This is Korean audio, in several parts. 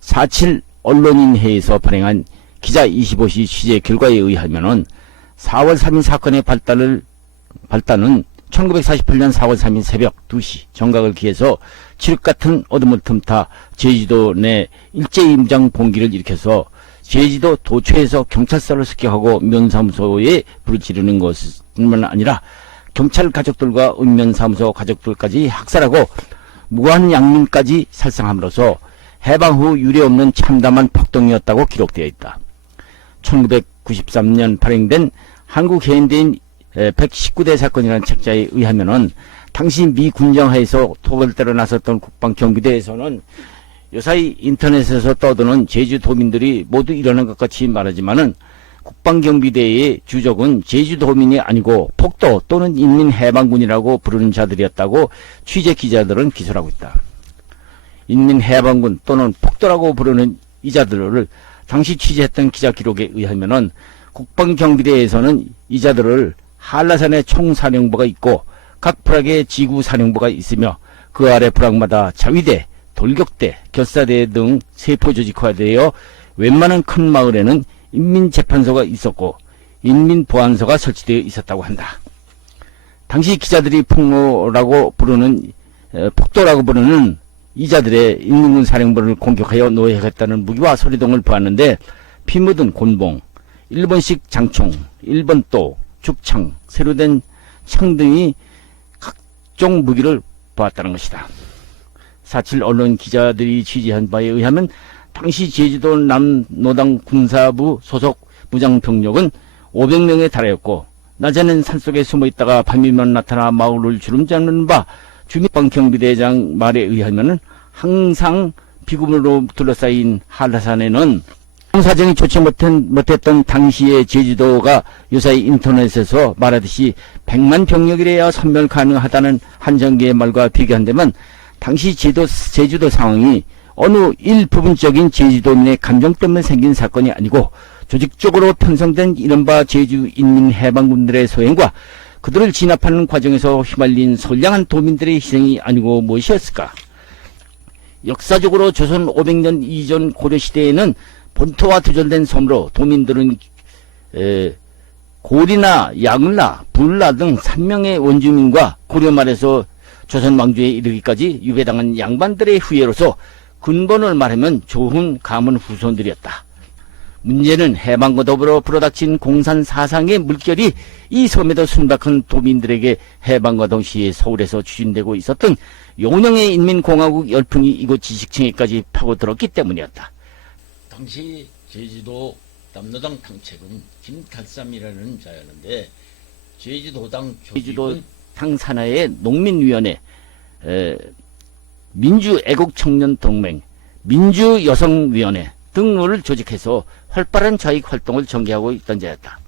4.7 언론인회에서 발행한 기자 25시 취재 결과에 의하면은 4월 3일 사건의 발단은 1948년 4월 3일 새벽 2시 정각을 기해서 칠흑 같은 어둠을 틈타 제주도 내 일제히 무장 봉기를 일으켜서 제주도 도처에서 경찰서를 습격하고 면사무소에 불을 지르는 것뿐만 아니라 경찰 가족들과 읍면사무소 가족들까지 학살하고 무고한 양민까지 살상함으로써 해방 후 유례없는 참담한 폭동이었다고 기록되어 있다. 1993년 발행된 한국해인대인 119대 사건이라는 책자에 의하면은 당시 미 군정하에서 토벌대로 나섰던 국방경비대에서는 요사이 인터넷에서 떠도는 제주도민들이 모두 일어난 것 같이 말하지만은 국방경비대의 주적은 제주도민이 아니고 폭도 또는 인민해방군이라고 부르는 자들이었다고 취재 기자들은 기술하고 있다. 인민해방군 또는 폭도라고 부르는 이 자들을 당시 취재했던 기자 기록에 의하면은 국방경비대에서는 이 자들을 한라산에 총사령부가 있고 각 부락에 지구사령부가 있으며 그 아래 부락마다 자위대, 돌격대, 결사대 등 세포 조직화되어 웬만한 큰 마을에는 인민재판소가 있었고 인민보안소가 설치되어 있었다고 한다. 당시 기자들이 폭로라고 부르는 폭도라고 부르는 이자들의 인민군 사령부를 공격하여 노예하겠다는 무기와 소리동을 보았는데 피 묻은 곤봉, 일본식 장총, 일본도, 죽창, 새로 된 창 등이 각종 무기를 보았다는 것이다. 4.7 언론 기자들이 취재한 바에 의하면 당시 제주도 남노당 군사부 소속 무장병력은 500명에 달하였고 낮에는 산속에 숨어있다가 밤이면 나타나 마을을 주름잡는 바 중국방경비대장 말에 의하면 항상 비금으로 둘러싸인 한라산에는 사정이 좋지 못했던 당시의 제주도가 요사이 인터넷에서 말하듯이 100만 병력이래야 선멸 가능하다는 한정기의 말과 비교한다면 당시 제주도 상황이 어느 일부분적인 제주도민의 감정 때문에 생긴 사건이 아니고 조직적으로 편성된 이른바 제주인민해방군들의 소행과 그들을 진압하는 과정에서 휘말린 선량한 도민들의 희생이 아니고 무엇이었을까? 역사적으로 조선 500년 이전 고려시대에는 본토와 두절된 섬으로 도민들은 고리나 양을라, 불라 등 3명의 원주민과 고려 말에서 조선 왕조에 이르기까지 유배당한 양반들의 후예로서 근본을 말하면 좋은 가문 후손들이었다. 문제는 해방과 더불어 불어닥친 공산 사상의 물결이 이 섬에도 순박한 도민들에게 해방과 동시에 서울에서 추진되고 있었던 용영의 인민공화국 열풍이 이곳 지식층에까지 파고들었기 때문이었다. 당시 제주도 남노당 당책은 김달삼이라는 자였는데 제주도당 산하의 농민위원회, 민주애국청년동맹, 민주여성위원회 등을 조직해서 활발한 좌익활동을 전개하고 있던 자였다.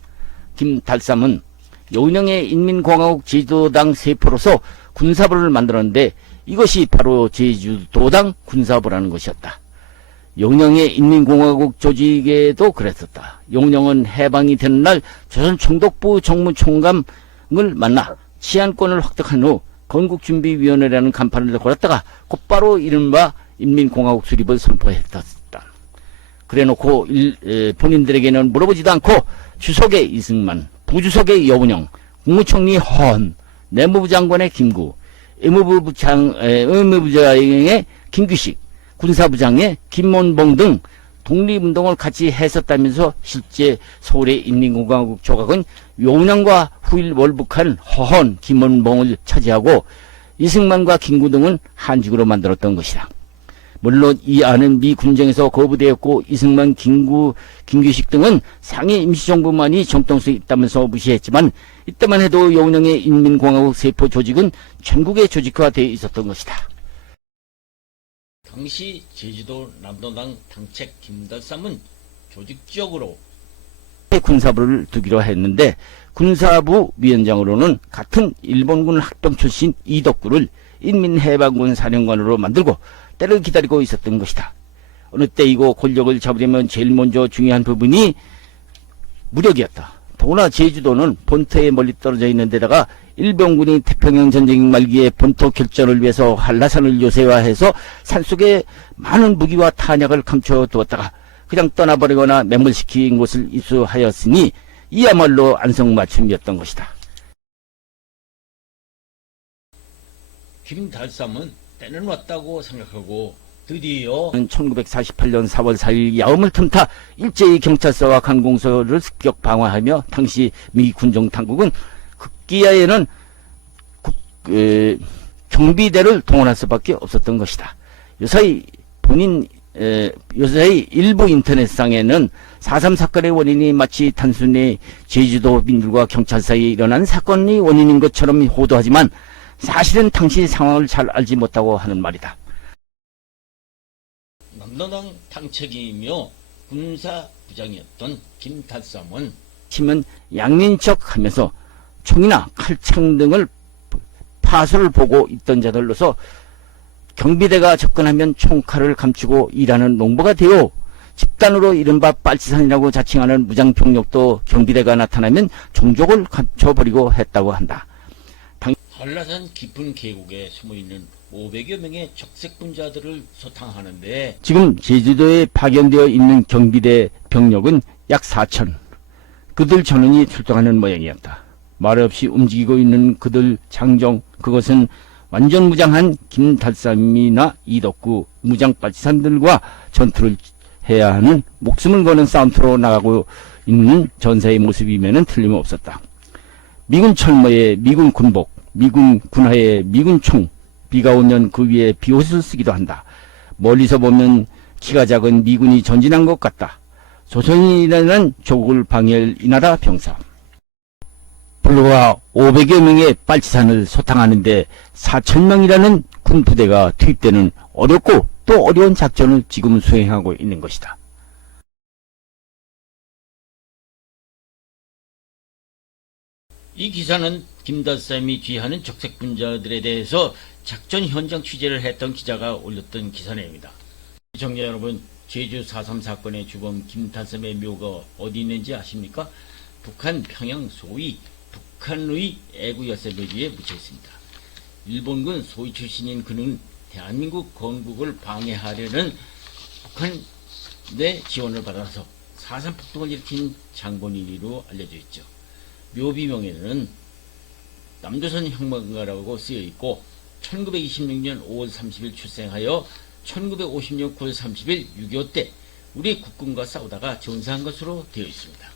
김달삼은 용영의 인민공화국 제주도당 세포로서 군사부를 만들었는데 이것이 바로 제주도당 군사부라는 것이었다. 용영의 인민공화국 조직에도 그랬었다. 용영은 해방이 되는 날 조선총독부 정무총감을 만나 치안권을 획득한 후 건국준비위원회라는 간판을 걸었다가 곧바로 이른바 인민공화국 수립을 선포했었다. 그래놓고 본인들에게는 물어보지도 않고 주석의 이승만, 부주석의 여운형, 국무총리 허헌, 내무부 장관의 김구, 의무부장의 김규식, 군사부장의 김몬봉 등 독립운동을 같이 했었다면서 실제 서울의 인민공화국 조각은 용영과 후일 월북한 허헌, 김몬봉을 차지하고 이승만과 김구 등은 한직으로 만들었던 것이다. 물론 이 안은 미 군정에서 거부되었고 이승만, 김구, 김규식 등은 상해 임시정부만이 정통성이 있다면서 무시했지만 이때만 해도 용영의 인민공화국 세포 조직은 전국에 조직화되어 있었던 것이다. 당시 제주도 남도당 당책 김달삼은 조직적으로 군사부를 두기로 했는데 군사부 위원장으로는 같은 일본군 학병 출신 이덕구를 인민해방군 사령관으로 만들고 때를 기다리고 있었던 것이다. 어느 때이고 권력을 잡으려면 제일 먼저 중요한 부분이 무력이었다. 더구나 제주도는 본토에 멀리 떨어져 있는 데다가 일본군이 태평양 전쟁 말기에 본토 결전을 위해서 한라산을 요새화해서 산속에 많은 무기와 탄약을 감춰두었다가 그냥 떠나버리거나 매몰시킨 곳을 입수하였으니 이야말로 안성맞춤이었던 것이다. 김달삼은 때는 왔다고 생각하고 드디어 1948년 4월 4일 야음을 틈타 일제히 경찰서와 관공서를 습격 방어하며 당시 미 군정 당국은 급기야에는 경비대를 동원할 수밖에 없었던 것이다. 요사이 일부 인터넷상에는 4.3 사건의 원인이 마치 단순히 제주도민들과 경찰 사이에 일어난 사건이 원인인 것처럼 호도하지만 사실은 당시 상황을 잘 알지 못하고 하는 말이다. 남로당 당책이며 군사부장이었던 김달삼은 치면 양린 척하면서 총이나 칼창 등을 파수를 보고 있던 자들로서 경비대가 접근하면 총칼을 감추고 일하는 농부가 되어 집단으로 이른바 빨치산이라고 자칭하는 무장병력도 경비대가 나타나면 종족을 감춰버리고 했다고 한다. 한라산 깊은 계곡에 숨어있는 500여 명의 적색분자들을 소탕하는데 지금 제주도에 파견되어 있는 경비대 병력은 약 4천. 그들 전원이 출동하는 모양이었다. 말없이 움직이고 있는 그들 장정, 그것은 완전 무장한 김달삼이나 이덕구 무장빨치산들과 전투를 해야 하는 목숨을 거는 싸움터로 나가고 있는 전사의 모습이면은 틀림없었다. 미군 철모에 미군 군복, 미군 군화에 미군 총, 비가 오면 그 위에 비옷을 쓰기도 한다. 멀리서 보면 키가 작은 미군이 전진한 것 같다. 조선인이라는 조국을 방해할 이 나라 병사. 불과 500여 명의 빨치산을 소탕하는데 4,000명이라는 군 부대가 투입되는 어렵고 또 어려운 작전을 지금 수행하고 있는 것이다. 이 기사는 김달삼이 뒤하는 적색분자들에 대해서 작전 현장 취재를 했던 기자가 올렸던 기사 내용이다. 시청자 여러분, 제주 4.3 사건의 주범 김달삼의 묘가 어디 있는지 아십니까? 북한 평양 소위 북한의 애구 열쇠묘지에 묻혀 있습니다. 일본군 소위 출신인 그는 대한민국 건국을 방해하려는 북한의 지원을 받아서 4.3 폭동을 일으킨 장본인으로 알려져 있죠. 묘비명에는 남조선 혁명가라고 쓰여 있고 1926년 5월 30일 출생하여 1950년 9월 30일 6.25 때 우리 국군과 싸우다가 전사한 것으로 되어 있습니다.